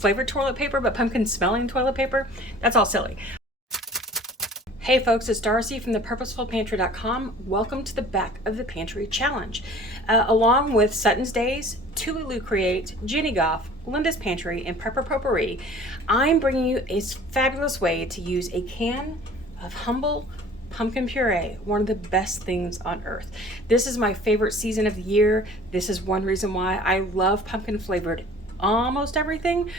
flavored toilet paper, but pumpkin smelling toilet paper. That's all silly. Hey folks, it's Darcy from the purposefulpantry.com. Welcome to the Back of the Pantry Challenge. Along with Sutton's Days, Tululu Create, Jenny Goff, Linda's Pantry, and Prepper Potpourri, I'm bringing you a fabulous way to use a can of humble pumpkin puree, one of the best things on earth. This is my favorite season of the year. This is one reason why I love pumpkin flavored almost everything.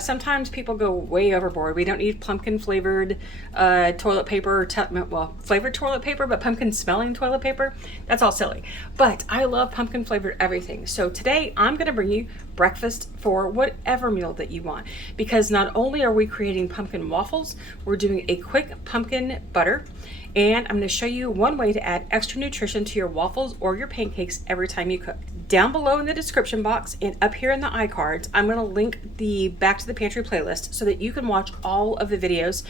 Sometimes people go way overboard. We don't need pumpkin flavored toilet paper, flavored toilet paper, but pumpkin smelling toilet paper. That's all silly. But I love pumpkin flavored everything. So today I'm going to bring you breakfast for whatever meal that you want, because not only are we creating pumpkin waffles, we're doing a quick pumpkin butter, and I'm going to show you one way to add extra nutrition to your waffles or your pancakes every time you cook. Down below in the description box and up here in the iCards, I'm going to link the Back to the Pantry playlist so that you can watch all of the videos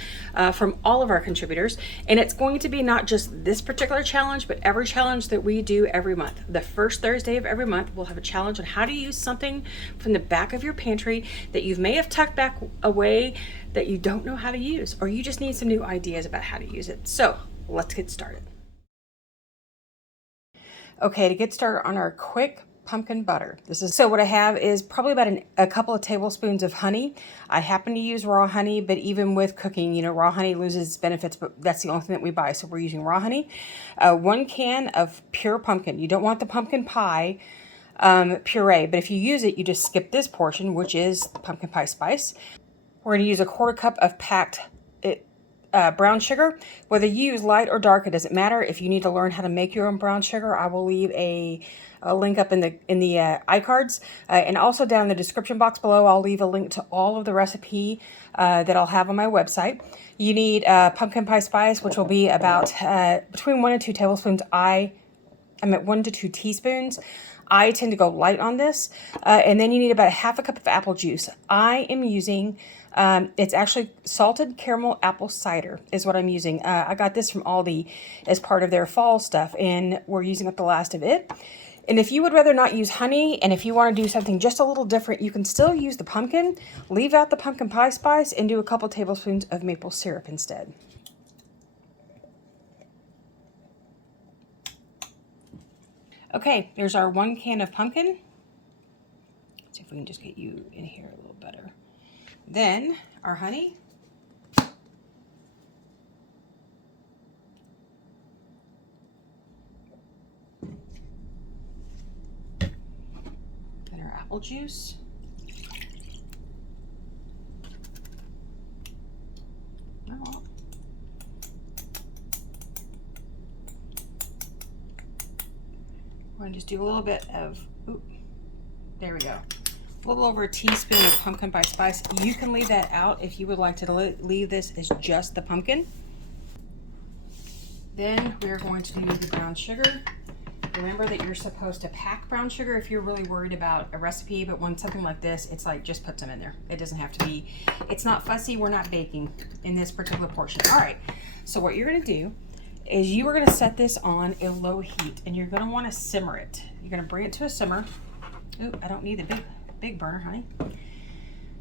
from all of our contributors. And it's going to be not just this particular challenge, but every challenge that we do every month. The first Thursday of every month, we'll have a challenge on how to use something from the back of your pantry that you may have tucked back away that you don't know how to use, or you just need some new ideas about how to use it. So let's get started. Okay, to get started on our quick pumpkin butter. So what I have is probably about a couple of tablespoons of honey. I happen to use raw honey, but even with cooking, you know, raw honey loses its benefits, but that's the only thing that we buy. So we're using raw honey. 1 can of pure pumpkin. You don't want the pumpkin pie puree, but if you use it, you just skip this portion, which is pumpkin pie spice. We're going to use 1/4 cup of packed brown sugar. Whether you use light or dark, it doesn't matter. If you need to learn how to make your own brown sugar, I will leave a link up in the iCards, and also down in the description box below, I'll leave a link to all of the recipe that I'll have on my website. You need pumpkin pie spice, which will be about between 1 and 2 tablespoons. I'm at 1 to 2 teaspoons. I tend to go light on this, and then you need about 1/2 cup of apple juice. I am using it's actually salted caramel apple cider is what I'm using. I got this from Aldi as part of their fall stuff, and we're using up the last of it. And if you would rather not use honey, and if you want to do something just a little different, you can still use the pumpkin, leave out the pumpkin pie spice, and do a couple tablespoons of maple syrup instead. Okay, there's our 1 can of pumpkin. Let's see if we can just get you in here a little better. Then our honey. Then our apple juice. Oh. We're going to just do a little bit of, there we go. A little over a teaspoon of pumpkin pie spice. You can leave that out if you would like to leave this as just the pumpkin. Then we're going to do the brown sugar. Remember that you're supposed to pack brown sugar if you're really worried about a recipe, but when something like this, it's like just put some in there. It doesn't have to be, it's not fussy. We're not baking in this particular portion. All right, so what you're going to do is you are going to set this on a low heat, and you're going to want to simmer it. You're going to bring it to a simmer. Ooh, I don't need the big burner, honey.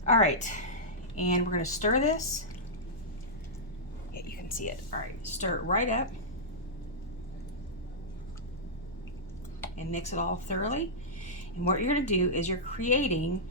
All right, and we're going to stir this. Yeah, you can see it. All right, stir it right up and mix it all thoroughly. And what you're going to do is you're creating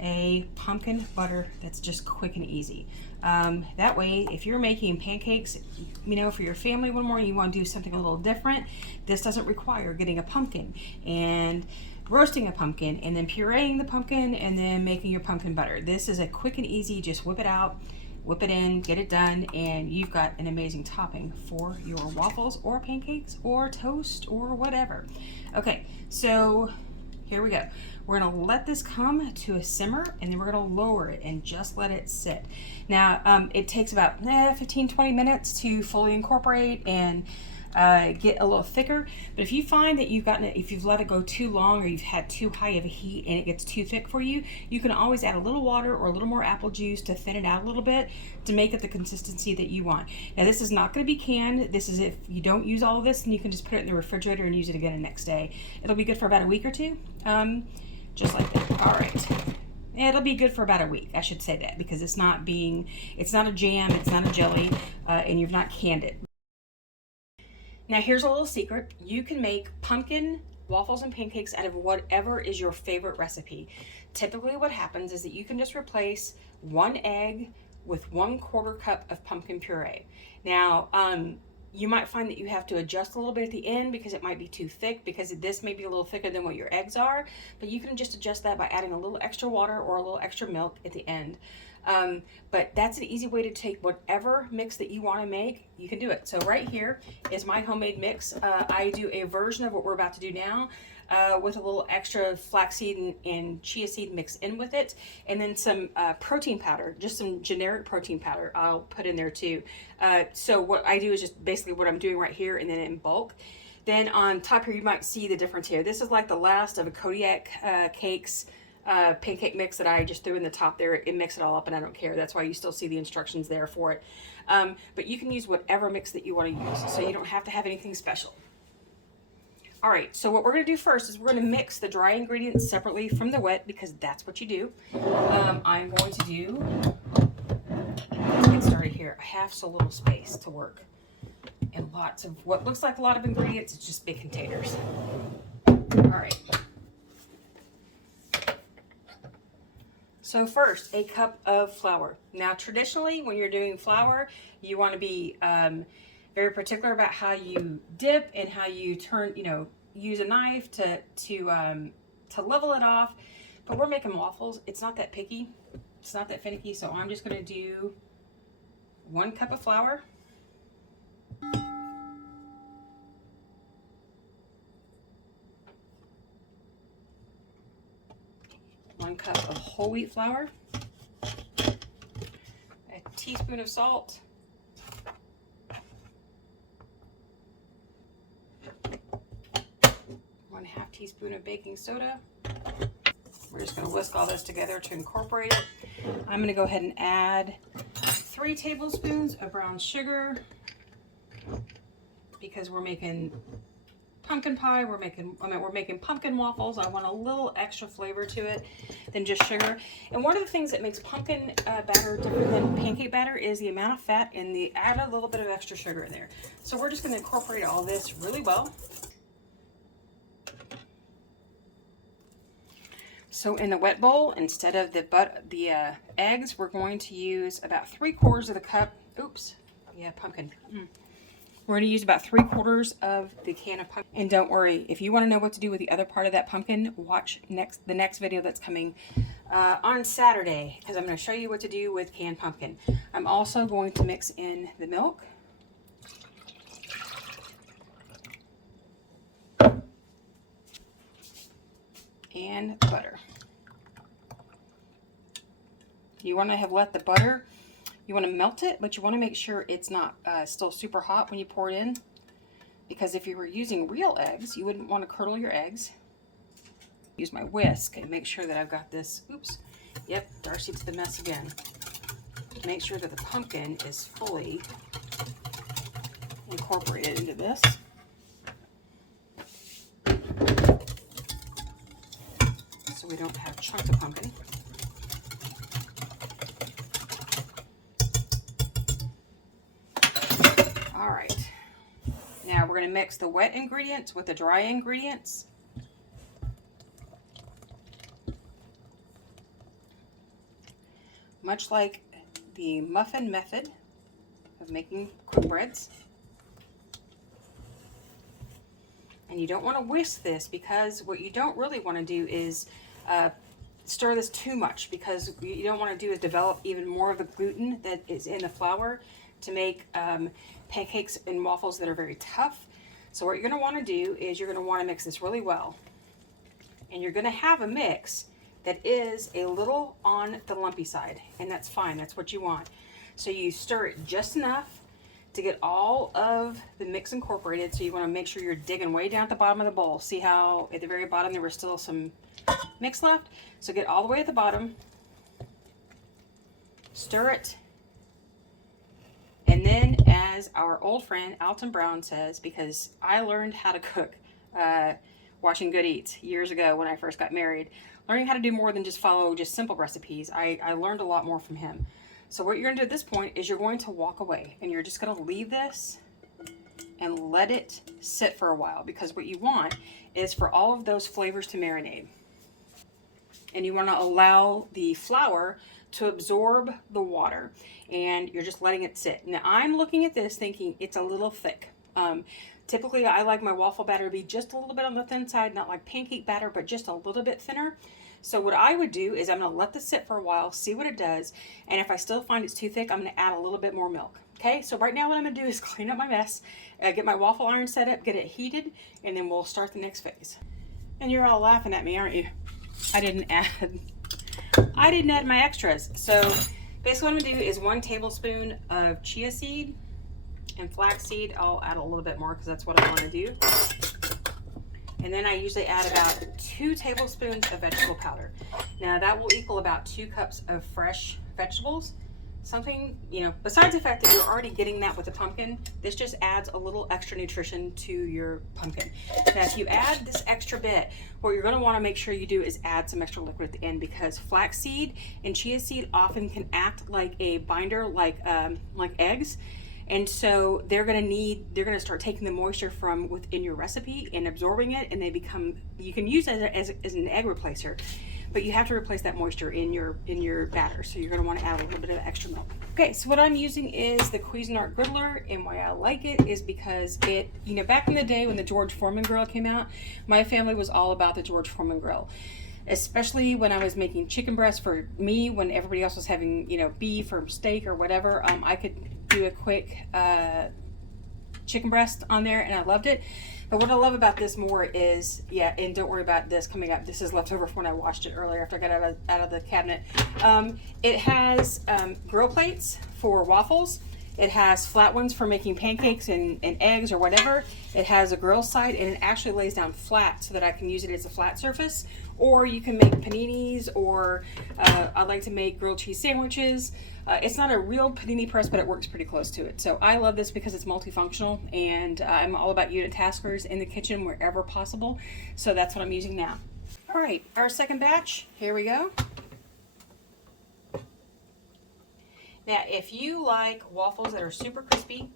a pumpkin butter that's just quick and easy. That way, if you're making pancakes, you know, for your family one morning, you want to do something a little different. This doesn't require getting a pumpkin and roasting a pumpkin and then pureeing the pumpkin and then making your pumpkin butter. This is a quick and easy, just whip it out, whip it in, get it done, and you've got an amazing topping for your waffles or pancakes or toast or whatever. Okay, so here we go. We're gonna let this come to a simmer, and then we're gonna lower it and just let it sit. Now, it takes about 15-20 minutes to fully incorporate and get a little thicker. But if you find that if you've let it go too long, or you've had too high of a heat and it gets too thick for you, you can always add a little water or a little more apple juice to thin it out a little bit to make it the consistency that you want. Now, this is not going to be canned. This is if you don't use all of this, and you can just put it in the refrigerator and use it again the next day. It'll be good for about a week or two, just like that. All right. It'll be good for about a week. I should say that, because it's not a jam, it's not a jelly, and you've not canned it. Now here's a little secret. You can make pumpkin waffles and pancakes out of whatever is your favorite recipe. Typically what happens is that you can just replace 1 egg with 1/4 cup of pumpkin puree. Now, you might find that you have to adjust a little bit at the end because it might be too thick, because this may be a little thicker than what your eggs are, but you can just adjust that by adding a little extra water or a little extra milk at the end. But that's an easy way to take whatever mix that you want to make. You can do it. So right here is my homemade mix. I do a version of what we're about to do now, with a little extra flaxseed and chia seed mixed in with it, and then some protein powder, just some generic protein powder I'll put in there too. So what I do is just basically what I'm doing right here, and then in bulk. Then on top here you might see the difference here. This is like the last of a Kodiak Cakes pancake mix that I just threw in the top there. It mixed it all up, and I don't care. That's why you still see the instructions there for it. But you can use whatever mix that you want to use, so you don't have to have anything special. All right, so what we're going to do first is we're going to mix the dry ingredients separately from the wet, because that's what you do. I'm going to do, let's get started here. I have so little space to work, and lots of what looks like a lot of ingredients. It's just big containers. All right. So first, a cup of flour. Now, traditionally, when you're doing flour, you want to be very particular about how you dip and how you turn, use a knife to level it off. But we're making waffles. It's not that picky. It's not that finicky. So I'm just going to do 1 cup of flour. 1 cup of whole wheat flour, a teaspoon of salt, 1/2 teaspoon of baking soda. We're just going to whisk all this together to incorporate it. I'm going to go ahead and add 3 tablespoons of brown sugar, because we're making pumpkin pie, we're making pumpkin waffles. I want a little extra flavor to it than just sugar. And one of the things that makes pumpkin batter different than pancake batter is the amount of fat, and add a little bit of extra sugar in there. So we're just going to incorporate all this really well. So in the wet bowl, instead of the eggs, we're going to use about 3/4 of the cup. Oops, yeah, pumpkin. We're going to use about 3/4 of the can of pumpkin. And don't worry, if you want to know what to do with the other part of that pumpkin, watch the next video that's coming on Saturday, because I'm going to show you what to do with canned pumpkin. I'm also going to mix in the milk. And butter. You want to have let the butter, you want to melt it, but you want to make sure it's not still super hot when you pour it in, because if you were using real eggs, you wouldn't want to curdle your eggs. Use my whisk and make sure that I've got this, oops, yep, Darcy's the mess again. Make sure that the pumpkin is fully incorporated into this. So we don't have chunks of pumpkin. All right, now we're going to mix the wet ingredients with the dry ingredients. Much like the muffin method of making quick breads. And you don't want to whisk this, because what you don't really want to do is stir this too much, because what you don't want to do is develop even more of the gluten that is in the flour to make pancakes and waffles that are very tough. So what you're going to want to do is you're going to want to mix this really well. And you're going to have a mix that is a little on the lumpy side, and that's fine. That's what you want. So you stir it just enough to get all of the mix incorporated. So you want to make sure you're digging way down at the bottom of the bowl. See how at the very bottom there was still some mix left? So get all the way at the bottom, stir it, and then, as our old friend Alton Brown says, because I learned how to cook watching Good Eats years ago when I first got married, learning how to do more than just follow just simple recipes. I learned a lot more from him. So what you're gonna do at this point is you're going to walk away and you're just gonna leave this and let it sit for a while, because what you want is for all of those flavors to marinate. And you want to allow the flour to absorb the water, and you're just letting it sit. Now I'm looking at this thinking it's a little thick. Typically I like my waffle batter to be just a little bit on the thin side, not like pancake batter, but just a little bit thinner. So what I would do is I'm going to let this sit for a while, see what it does, and if I still find it's too thick, I'm going to add a little bit more milk. Okay, so right now what I'm going to do is clean up my mess, get my waffle iron set up, get it heated, and then we'll start the next phase. And you're all laughing at me, aren't you? I didn't add my extras. So basically what I'm going to do is 1 tablespoon of chia seed and flax seed. I'll add a little bit more because that's what I want to do. And then I usually add about 2 tablespoons of vegetable powder. Now that will equal about 2 cups of fresh vegetables. Something, you know, besides the fact that you're already getting that with the pumpkin, this just adds a little extra nutrition to your pumpkin. Now if you add this extra bit, what you're going to want to make ssure you do is add some extra liquid at the end, because flaxseed and chia seed often can act like a binder, like eggs. And so they're going to start taking the moisture from within your recipe and absorbing it, and they become, you can use it as an egg replacer, but you have to replace that moisture in your batter. So you're going to want to add a little bit of extra milk. Okay, so what I'm using is the Cuisinart Griddler, and why I like it is because it, you know, back in the day when the George Foreman grill came out, my family was all about the George Foreman grill. Especially when I was making chicken breast for me, when everybody else was having, you know, beef or steak or whatever, I could do a quick chicken breast on there, and I loved it. But what I love about this more is, yeah, and don't worry about this coming up. This is leftover from when I washed it earlier after I got out of the cabinet. It has grill plates for waffles. It has flat ones for making pancakes and eggs or whatever. It has a grill side, and it actually lays down flat so that I can use it as a flat surface. Or you can make paninis, or I like to make grilled cheese sandwiches. It's not a real panini press, but it works pretty close to it. So I love this because it's multifunctional, and I'm all about unit taskers in the kitchen wherever possible. So that's what I'm using now. All right, our second batch, here we go. Now, if you like waffles that are super crispy,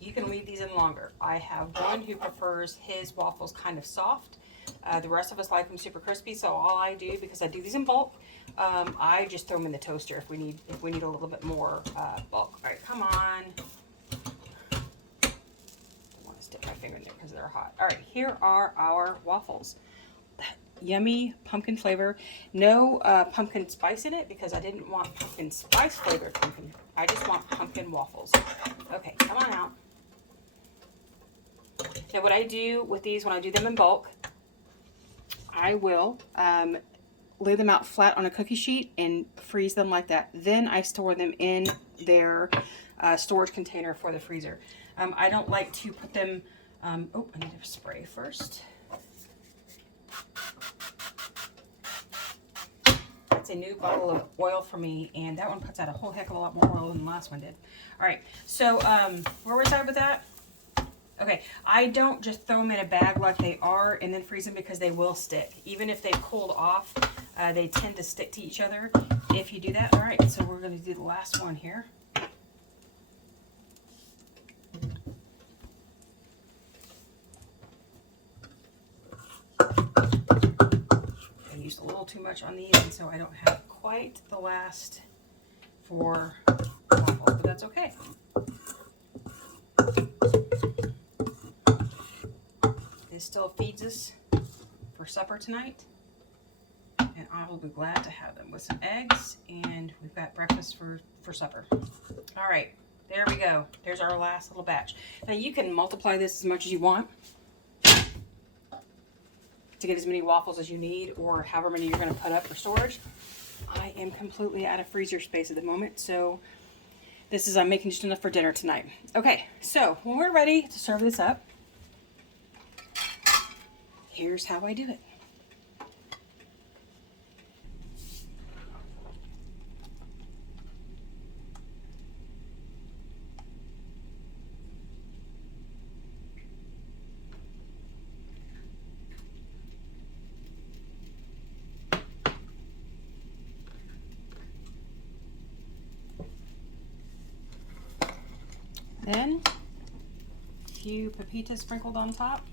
you can leave these in longer. I have one who prefers his waffles kind of soft. The rest of us like them super crispy, so all I do, because I do these in bulk, I just throw them in the toaster if we need a little bit more bulk. All right, come on. I want to stick my finger in there because they're hot. All right, here are our waffles. Yummy pumpkin flavor. No pumpkin spice in it because I didn't want pumpkin spice flavored pumpkin. I just want pumpkin waffles. Okay, come on out. Now what I do with these when I do them in bulk, I will lay them out flat on a cookie sheet and freeze them like that. Then I store them in their storage container for the freezer. I don't like to put them, oh, I need to spray first. That's a new bottle of oil for me, and that one puts out a whole heck of a lot more oil than the last one did. All right, so where was I with that? Okay, I don't just throw them in a bag like they are and then freeze them, because they will stick. Even if they've cooled off, they tend to stick to each other if you do that. All right, so we're going to do the last one here. I used a little too much on these, and so I don't have quite the last for waffles, but that's okay. It still feeds us for supper tonight, and I will be glad to have them with some eggs, and we've got breakfast for supper. All right, there we go. There's our last little batch. Now you can multiply this as much as you want to get as many waffles as you need, or however many you're going to put up for storage. I am completely out of freezer space at the moment, so this is, I'm making just enough for dinner tonight. Okay, so when we're ready to serve this up, here's how I do it. few pepitas sprinkled on top.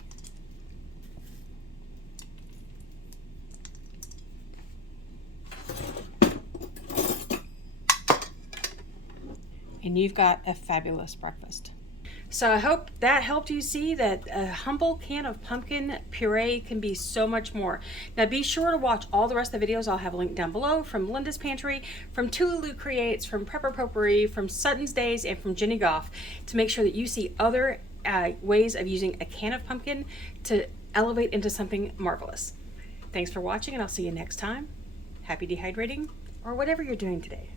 And you've got a fabulous breakfast. So I hope that helped you see that a humble can of pumpkin puree can be so much more. Now be sure to watch all the rest of the videos I'll have linked down below, from Linda's Pantry, from Tululu Creates, from Prepper Potpourri, from Sutton's Days, and from Jenny Goff, to make sure that you see other ways of using a can of pumpkin to elevate into something marvelous. Thanks for watching, and I'll see you next time. Happy dehydrating, or whatever you're doing today.